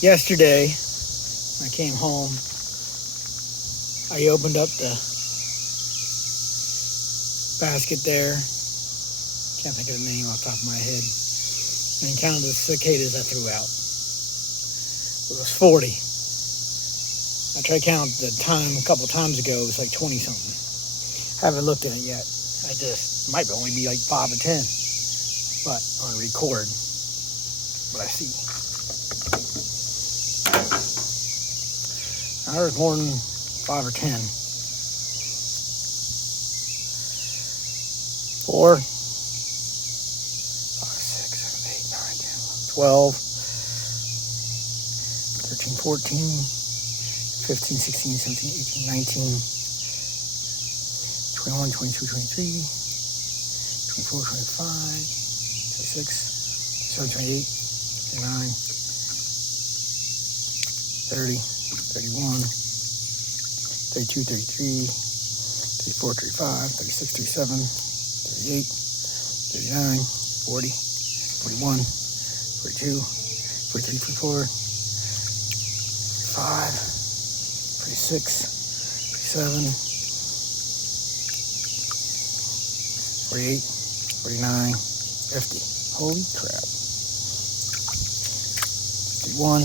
Yesterday, when I came home, I opened up the basket there. Can't think of the name off the top of my head. And counted the cicadas I threw out. It was 40. I tried to count the time a couple times ago. It was like 20 something. Haven't looked at it yet. Might only be like 5 or 10. But on record, what I see. I heard more than 5 or 10. 4, 5, 6, 7, 8, 9, 10, 12, 13, 14, 15, 16, 17, 18, 19, 21, 22, 23, 24, 25, 26, 27, 28, 29, 30, 31, 32, 33, 34, 35, 36, 37, 38, 39, 40, 41, 42, 43, 44, 45, 46, 47, 48, 49, 50. Holy crap. 51,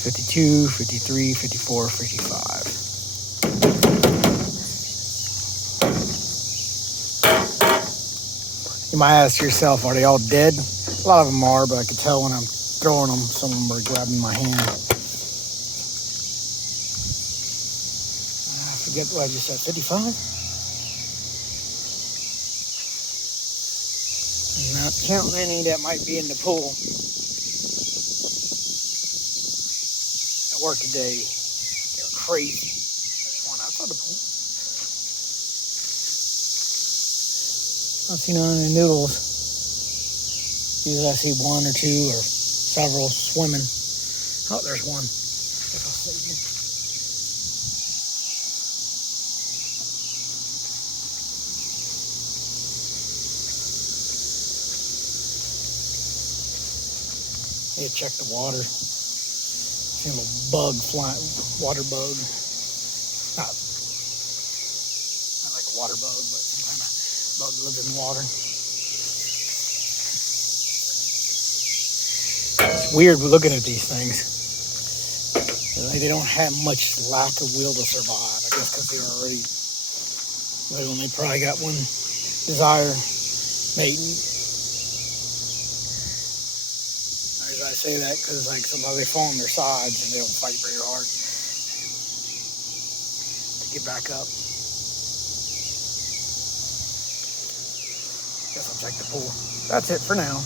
52, 53, 54, 55. You might ask yourself, are they all dead? A lot of them are, but I can tell when I'm throwing them, some of them are grabbing my hand. I forget what I just said, 55? I'm not counting any that might be in the pool. At work today, they were crazy. There's one outside the pool. I don't see none of the noodles. Usually I see 1 or 2 or several swimming. Oh, there's one. If I'll save you. Need to check the water. See a little bug flying, water bug. Not like a water bug, but some kind of bug that lives in the water. It's weird looking at these things. They don't have much lack of will to survive. I guess because they're already little and they probably got one desire mating. I say that because like sometimes they fall on their sides and they don't fight very hard to get back up. Guess I'll check the pool. That's it for now.